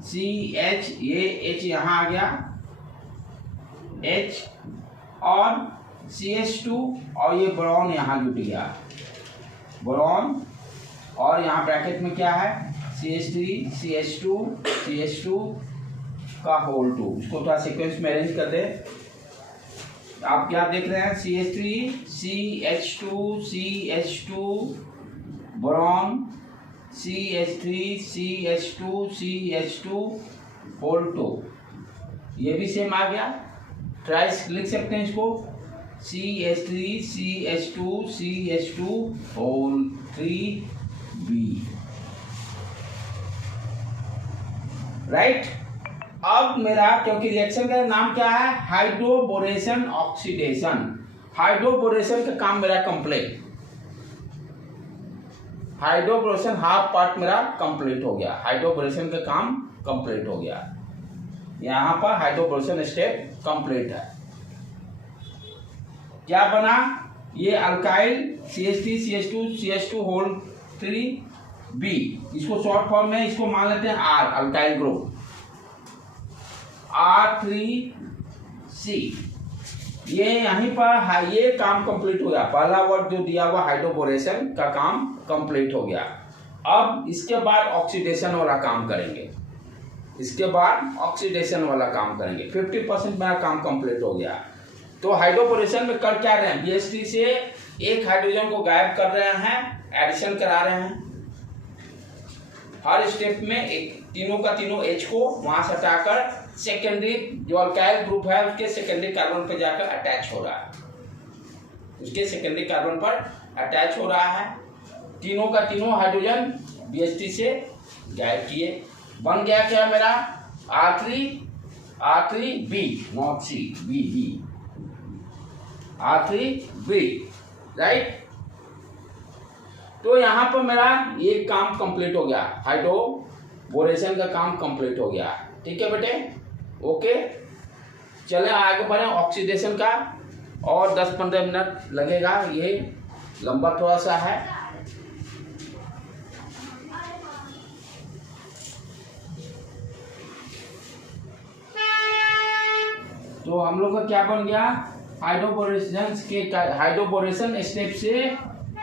CH ये H यहाँ आ गया H और CH2 और ये बोरॉन यहाँ जुट गया बोरॉन, और यहाँ ब्रैकेट में क्या है CH3 CH2 CH2 का होल 2। इसको थोड़ा सीक्वेंस में अरेंज कर दे। आप क्या देख रहे हैं, CH3 CH2 CH2 boron CH3 CH2 CH2 whole 2, ये भी सेम आ गया। ट्राइस लिख सकते हैं इसको CH3 CH2 CH2 whole 3B right. अब मेरा क्योंकि रिएक्शन का नाम क्या है, हाइड्रोबोरेशन ऑक्सीडेशन, हाइड्रोबोरेशन का काम मेरा कंप्लीट, हाइड्रोबोरेशन हाफ पार्ट मेरा कंप्लीट हो गया, हाइड्रोबोरेशन का काम कंप्लीट हो गया। यहाँ पर हाइड्रोबोरेशन स्टेप कंप्लीट है। क्या बना, ये alkyl CH3 CH2 CH2 whole 3B, इसको शॉर्ट फॉर्म में इसको मान लेते हैं R, अल्काइल ग्रुप R3C। ये यहीं पर ये काम कंप्लीट हो गया, पहला वर्ड जो दिया हुआ हाइड्रोबोरेशन का काम कंप्लीट हो गया। अब इसके बाद ऑक्सीडेशन वाला काम करेंगे, इसके बाद ऑक्सीडेशन वाला काम करेंगे। 50% मेरा काम कंप्लीट हो गया। तो हाइड्रोबोरेशन में कर क्या रहे हैं, BH3 से एक हाइड्रोजन को गायब कर रहे हैं, एडिशन करा रहे हैं। हर स्टेप में एक तीनों का तीनों H को वहां से हटाकर सेकेंडरी जो अल्काइल ग्रुप है उसके सेकेंडरी कार्बन पर जाकर अटैच हो रहा है, उसके सेकेंडरी कार्बन पर अटैच हो रहा है। तीनों का तीनों हाइड्रोजन BH3 से गायब किए, बन गया क्या मेरा R3B not C B R3B right. तो यहाँ पर मेरा ये काम कंप्लीट हो गया, हाइड्रोबोरेशन का काम कंप्लीट हो गया। ठीक है बेटे, ओके। चले आगे बढ़े ऑक्सीडेशन का, और 10-15 मिनट लगेगा, ये लंबा थोड़ा सा है। तो हम लोग का क्या बन गया, हाइड्रोबोरेशन स्टेप से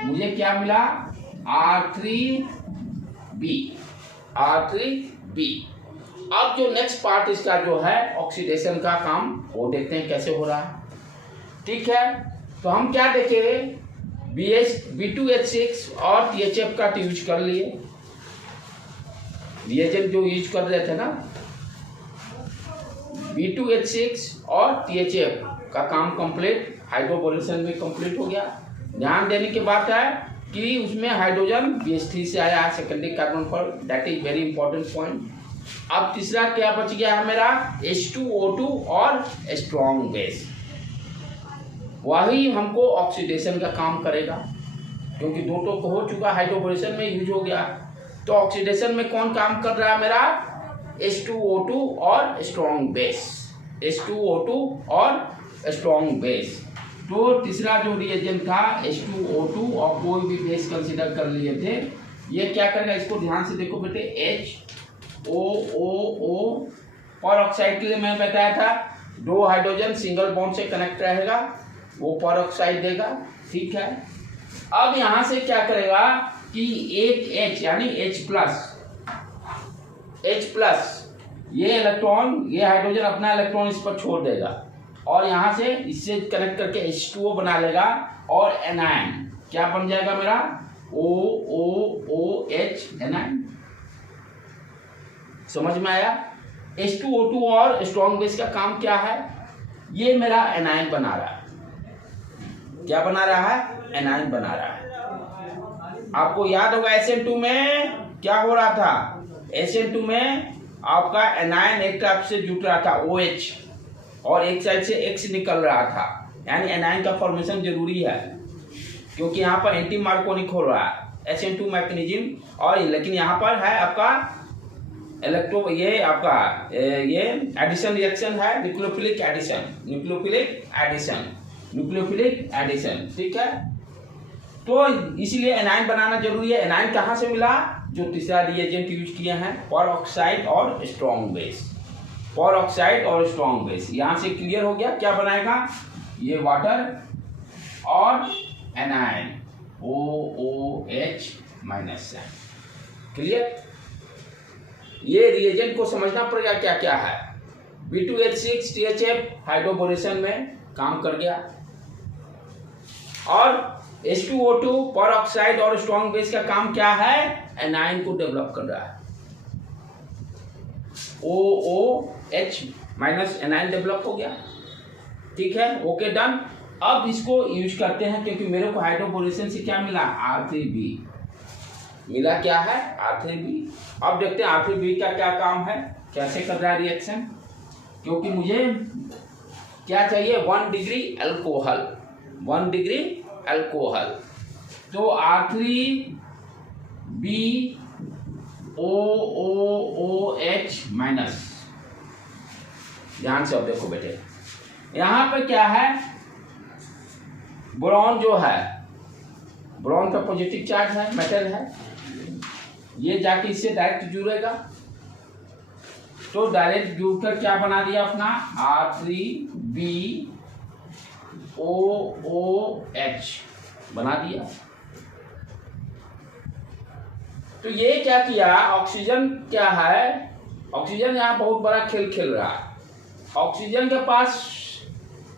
मुझे क्या मिला, R3 बी, R3B। अब जो नेक्स्ट पार्ट इसका जो है ऑक्सीडेशन का काम, वो देखते हैं कैसे हो रहा है। ठीक है, तो हम क्या देखेंगे, B2H6 और THF का यूज कर लिए, रिएजेंट जो यूज कर रहे थे ना, B2H6 और THF का काम कंप्लीट, हाइड्रोबोरेशन में कंप्लीट हो गया। ध्यान देने की बात है कि उसमें हाइड्रोजन BH3 से आया सेकेंडरी कार्बन पर, that is very important point. अब तीसरा क्या बच गया है मेरा, H2O2 और स्ट्रॉन्ग बेस, वही हमको ऑक्सीडेशन का काम करेगा, क्योंकि दो तो हो चुका, हाइड्रोबोरेशन में यूज हो गया, तो ऑक्सीडेशन में कौन काम कर रहा है मेरा, H2O2 और स्ट्रॉन्ग बेस, H2O2 और स्ट्रॉन्ग बेस। तो तीसरा जो रिएजेंट था H2O2 और कोई भी बेस कंसीडर कर लिए थे, ये क्या करेगा, इसको ध्यान से देखो बेटे, HOOO पर ऑक्साइड के लिए मैं बताया था, दो हाइड्रोजन सिंगल बॉन्ड से कनेक्ट रहेगा, वो पर ऑक्साइड देगा। ठीक है, अब यहां से क्या करेगा कि एक H यानी H+, ये इलेक्ट्रॉन, ये हाइड्रोजन अपना इलेक्ट्रॉन इस पर छोड़ देगा और यहां से इससे कनेक्ट करके H2O बना लेगा, और एनायन क्या बन जाएगा मेरा, OOOH एनायन। समझ में आया। H2O2 और स्ट्रॉन्ग बेस का काम क्या है, ये मेरा एनायन बना रहा है, क्या बना रहा है, एनायन बना रहा है। आपको याद होगा SN2 में क्या हो रहा था, SN2 में आपका एनायन एक तरफ से जुट रहा था OH, और एक साइड से X निकल रहा था, यानी एनायन का फॉर्मेशन जरूरी है, क्योंकि यहाँ पर एंटी मार्कोनिक हो रहा है SN2 मैकेनिज्म, और लेकिन यहाँ पर है आपका ये आपका ये एडिशन रिएक्शन है, न्यूक्लियोफिलिक एडिशन। ठीक है, तो इसलिए एनायन बनाना जरूरी है। एनायन कहाँ से मिला, जो तीसरा रिएजेंट यूज किए हैं, पर ऑक्साइड और स्ट्रॉन्ग बेस, पर ऑक्साइड और स्ट्रॉन्ग बेस। यहाँ से क्लियर हो गया क्या बनाएगा, ये वाटर और एनायन OOH-। क्लियर, ये रिएजेंट को समझना पड़ेगा क्या क्या है। B2H6 THF हाइड्रोबोरेशन में काम कर गया, और H2O2 पर ऑक्साइड और स्ट्रॉन्ग बेस का काम क्या है, एनायन को डेवलप कर रहा है, OOH- एनायन डेवलप हो गया। ठीक है, ओके डन। अब इसको यूज करते हैं, क्योंकि मेरे को हाइड्रोबोरेशन से क्या मिला, R3B मिला, क्या है, R3B। अब देखते हैं R3B का क्या काम है, कैसे कर रहा है रिएक्शन, क्योंकि मुझे क्या चाहिए, 1 डिग्री अल्कोहल, 1 डिग्री अल्कोहल। तो R3BOOOH-, ध्यान से अब देखो बेटे, यहाँ पे क्या है, बोरॉन जो है, बोरॉन का पॉजिटिव चार्ज है, मेटल है, ये जाके इससे डायरेक्ट जुड़ेगा, तो डायरेक्ट जुड़कर क्या बना दिया अपना, R3BOOH बना दिया। तो ये क्या किया, ऑक्सीजन क्या है, ऑक्सीजन यहाँ बहुत बड़ा खेल खेल रहा है। ऑक्सीजन के पास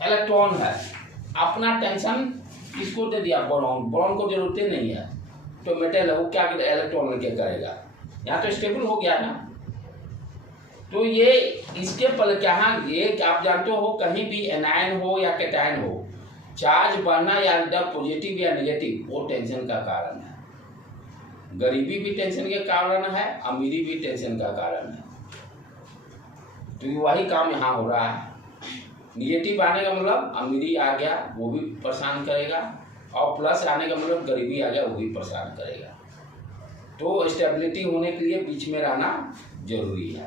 इलेक्ट्रॉन है, अपना टेंशन किसको दे दिया, बोरॉन, बोरॉन को जरूरत ही नहीं है, तो मेटल है, वो क्या इलेक्ट्रॉन लेके करेगा, यहाँ तो स्टेबल हो गया ना। तो ये इसके पल क्या, ये आप जानते हो, कहीं भी एनायन हो या कैटायन हो, चार्ज बढ़ना या पॉजिटिव या नेगेटिव, वो टेंशन का कारण है। गरीबी भी टेंशन के कारण है, अमीरी भी टेंशन का कारण है। तो वही काम यहाँ हो रहा है, निगेटिव आने का मतलब अमीरी आ गया, वो भी परेशान करेगा, और प्लस आने का मतलब गरीबी आ गया, वो भी परेशान करेगा। तो स्टेबिलिटी होने के लिए बीच में रहना जरूरी है।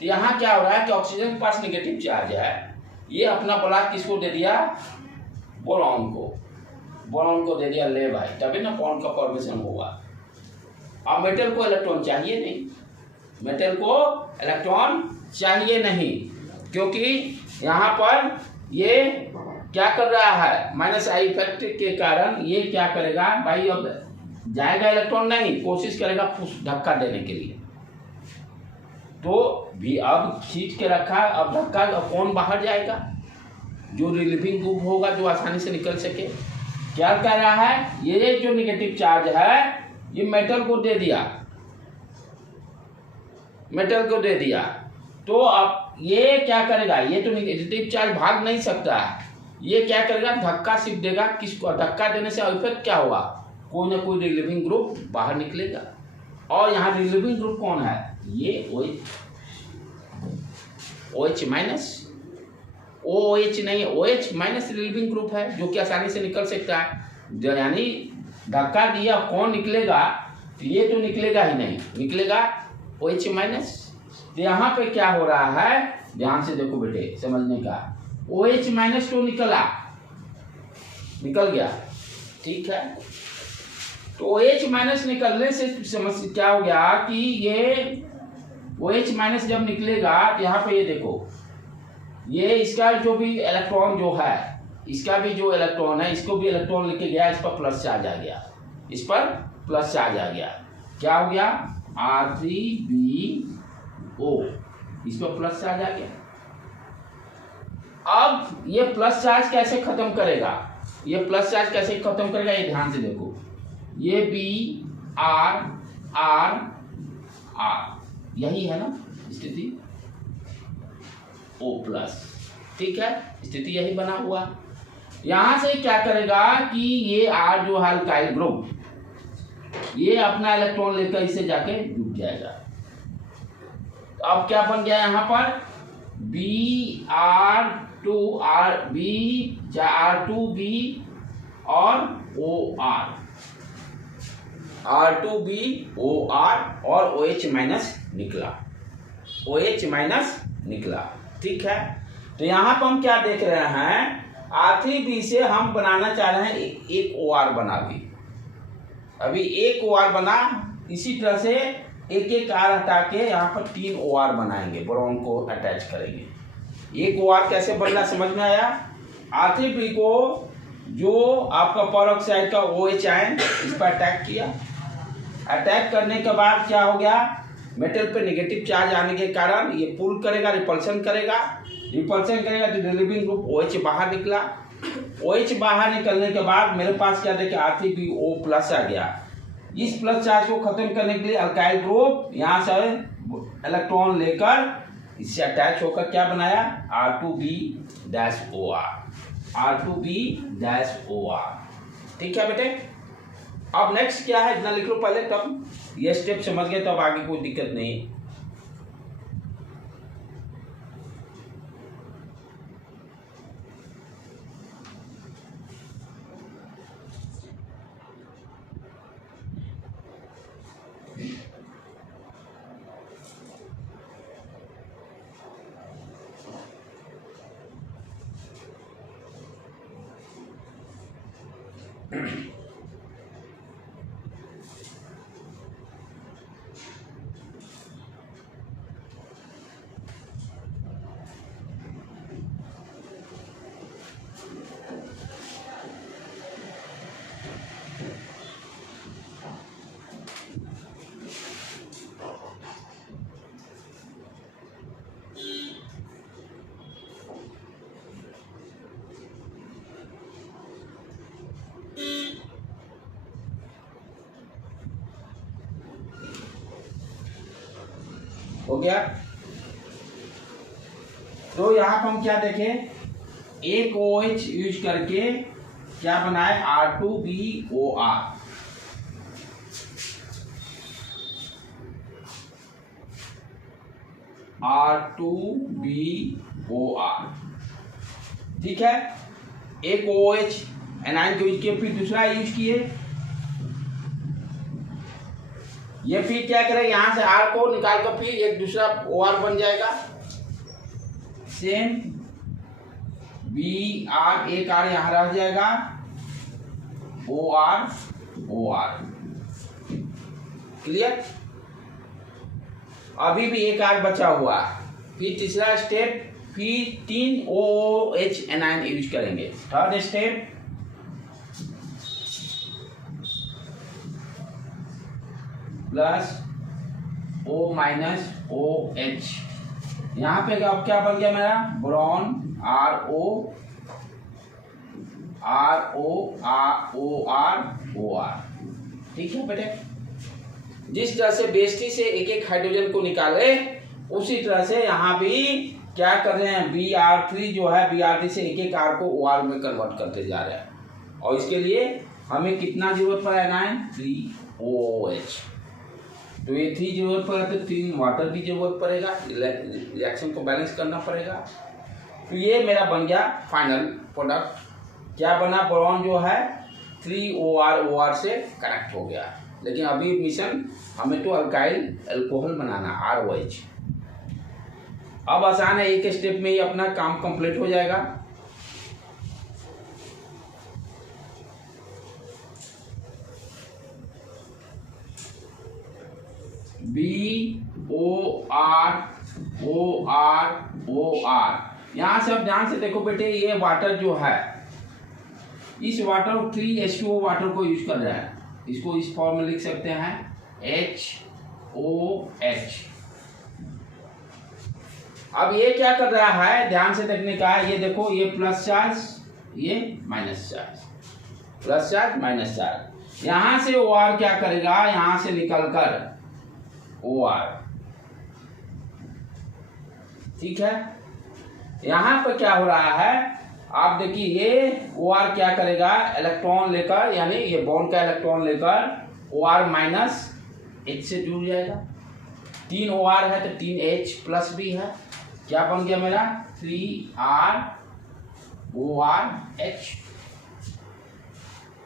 तो यहाँ क्या हो रहा है कि ऑक्सीजन के पास नेगेटिव चार्ज है, ये अपना ब्लॉक किसको दे दिया, बोरॉन को दे दिया, ले भाई, तभी ना बॉन्ड का फॉर्मेशन होगा। अब मेटल को इलेक्ट्रॉन चाहिए नहीं, मेटल को इलेक्ट्रॉन चाहिए नहीं, क्योंकि यहाँ पर ये क्या कर रहा है, -I इफेक्ट के कारण ये क्या करेगा भाई, अब जाएगा इलेक्ट्रॉन नहीं, कोशिश करेगा धक्का देने के लिए। तो भी अब खींच के रखा, अब धक्का, अब कौन बाहर जाएगा? जो रिलीविंग ग्रुप होगा, जो आसानी से निकल सके। क्या कर रहा है? ये जो नेगेटिव चार्ज है ये मेटल को दे दिया, मेटल को दे दिया। तो अब ये क्या करेगा? ये तो नेगेटिव चार्ज भाग नहीं सकता है, ये क्या करेगा? धक्का सिर्फ देगा। किसको? धक्का देने से इफेक्ट क्या हुआ? कोई ना कोई रिलीविंग ग्रुप बाहर निकलेगा। और यहाँ रिलीविंग ग्रुप कौन है? ये OH माइनस, OH नहीं है, OH माइनस रिलीविंग ग्रुप है जो कि आसानी से निकल सकता है। यानी धक्का दिया, कौन निकलेगा? तो ये तो निकलेगा ही नहीं, निकलेगा OH माइनस। तो यहाँ पे क्या हो रहा है? ध्यान से देखो बेटे, समझने का। OH माइनस तो निकल गया, ठीक है। तो OH माइनस निकलने से समस्या क्या हो गया कि ये OH माइनस जब निकलेगा तो यहाँ पे ये देखो, ये इसका जो भी इलेक्ट्रॉन जो है, इसका भी जो इलेक्ट्रॉन है, इसको भी इलेक्ट्रॉन लेके गया, इस पर प्लस चार्ज आ गया, इस पर प्लस चार्ज आ गया। क्या हो गया? R3BO, इस पर प्लस चार्ज आ गया। अब ये प्लस चार्ज कैसे खत्म करेगा? ये प्लस चार्ज कैसे खत्म करेगा? ये ध्यान से देखो, ये BR यही है ना स्थिति, O प्लस, ठीक है, स्थिति यही बना हुआ। यहां से क्या करेगा कि ये R जो है अल्काइल ग्रुप, ये अपना इलेक्ट्रॉन लेकर इसे जाके डूब जाएगा। तो अब क्या बन गया यहाँ पर? R2B और OR, R2BOR और OH माइनस निकला, OH माइनस निकला, ठीक है। तो यहाँ पर हम क्या देख रहे हैं? R3B से हम बनाना चाह रहे हैं एक OR बना भी, अभी एक OR बना। इसी तरह से एक एक R हटा के यहाँ पर 3 OR बनाएंगे, बोरॉन को अटैच करेंगे। एक OR कैसे बनना समझ में आया? R3B को जो आपका परऑक्साइड का OH आयन इस पर अटैक किया, अटैक करने के बाद क्या हो गया? मेटल पे नेगेटिव चार्ज आने के कारण ये पुल करेगा, रिपल्सन करेगा तो रिलीविंग ग्रुप OH बाहर निकला। OH बाहर निकलने के बाद मेरे पास क्या देखिए, R3BO प्लस आ गया। इस प्लस चार्ज को खत्म करने के लिए अल्काइल ग्रुप यहाँ से इलेक्ट्रॉन लेकर इससे अटैच होकर क्या बनाया? R2B-OR, ठीक है बेटे। अब नेक्स्ट क्या है, इतना लिख लो पहले, तब ये स्टेप समझ गए, तब आगे कोई दिक्कत नहीं। हो गया। तो यहाँ पर हम क्या देखें, एक OH यूज करके क्या बनाए? R2BOR, ठीक है। एक OH एनायन को यूज किए, फिर दूसरा यूज किए। ये फिर क्या करेगा? यहां से R को निकाल कर फिर एक दूसरा OR बन जाएगा। सेम BR, एक R यहां रह जाएगा, OR, क्लियर। अभी भी एक R बचा हुआ। फिर तीसरा स्टेप, फिर 3 OH एनायन यूज करेंगे। Third step plus O minus OH। यहाँ पे अब क्या बन गया मेरा, बोरॉन RO। ठीक है बेटे। जिस तरह से बेस टी से एक एक हाइड्रोजन को निकाले, उसी तरह से यहाँ भी क्या कर रहे हैं, Br3 जो है, Br3 से एक एक R को OR में कन्वर्ट करते जा रहे हैं। और इसके लिए हमें कितना जरूरत पड़ा है, 3OH। तो ये 3 जरूरत पड़ा तो 3 वाटर की जरूरत पड़ेगा, रिएक्शन को बैलेंस करना पड़ेगा। तो ये मेरा बन गया फाइनल प्रोडक्ट। क्या बना, बोरॉन जो है 3OR से कनेक्ट हो गया। लेकिन अभी मिशन हमें तो अल्काइल अल्कोहल बनाना, ROH। अब आसान है, एक स्टेप में ही अपना काम कंप्लीट हो जाएगा। BOR। यहां से अब ध्यान से देखो बेटे, ये वाटर जो है, इस वाटर 3H2O वाटर को यूज कर रहा है। इसको इस फॉर्म में लिख सकते हैं HOH। अब ये क्या कर रहा है, ध्यान से देखने का है। ये देखो, ये प्लस चार्ज, ये minus charge, plus charge minus charge. यहां से OR क्या करेगा, यहां से निकलकर OR। ठीक है। यहां पर क्या हो रहा है, आप देखिए, ये OR क्या करेगा, इलेक्ट्रॉन लेकर, यानी ये बॉन्ड का इलेक्ट्रॉन लेकर OR माइनस H से जुड़ जाएगा। 3 OR है तो 3 H प्लस भी है। क्या बन गया मेरा, 3RORH,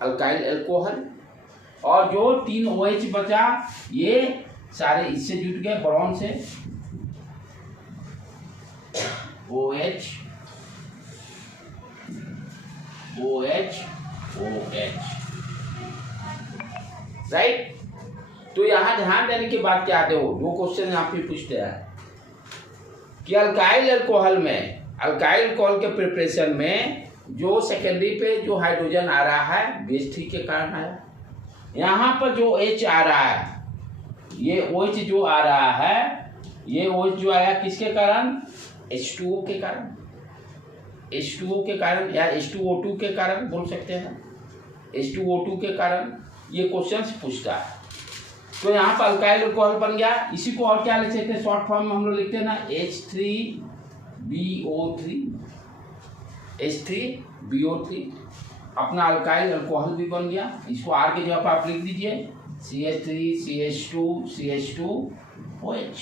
अल्काइल अल्कोहल। और जो 3 OH बचा, ये सारे इससे जुट गए, बोरॉन से OH। राइट। तो यहां ध्यान देने की बात क्या आते हो, 2 क्वेश्चन यहाँ पे पूछते हैं कि अल्काइल अल्कोहल के प्रिपरेशन में जो सेकेंडरी पे जो हाइड्रोजन आ रहा है, बेस ठीक के कारण आया। यहाँ पर जो H आ रहा है, ये OH जो आ रहा है, ये OH जो आया किसके कारण, H2O के कारण, H2O के कारण, या H2O2 के कारण बोल सकते हैं, H2O2 के कारण ये क्वेश्चंस पूछता है। तो यहाँ पर अल्काइल अल्कोहल बन गया। इसी को और क्या लिख सकते हैं, शॉर्ट फॉर्म में हम लोग लिखते हैं ना, H3BO3। अपना अल्काइल अल्कोहल भी बन गया। इसको R की जगह पर आप लिख दीजिए CH3CH2CH2OH।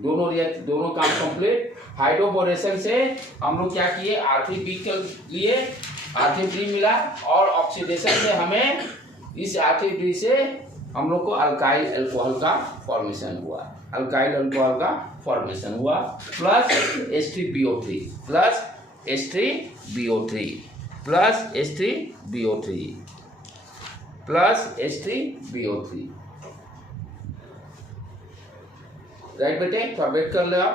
दोनों काम कंप्लीट। हाइड्रोबोरेशन से हम लोग क्या किए, R3B के लिए R3B मिला, और ऑक्सीडेशन से हमें इस R3B से हम लोग को अल्काइल अल्कोहल का फॉर्मेशन हुआ, प्लस H3BO3। राइट बेटे, तो वेट कर लो आप।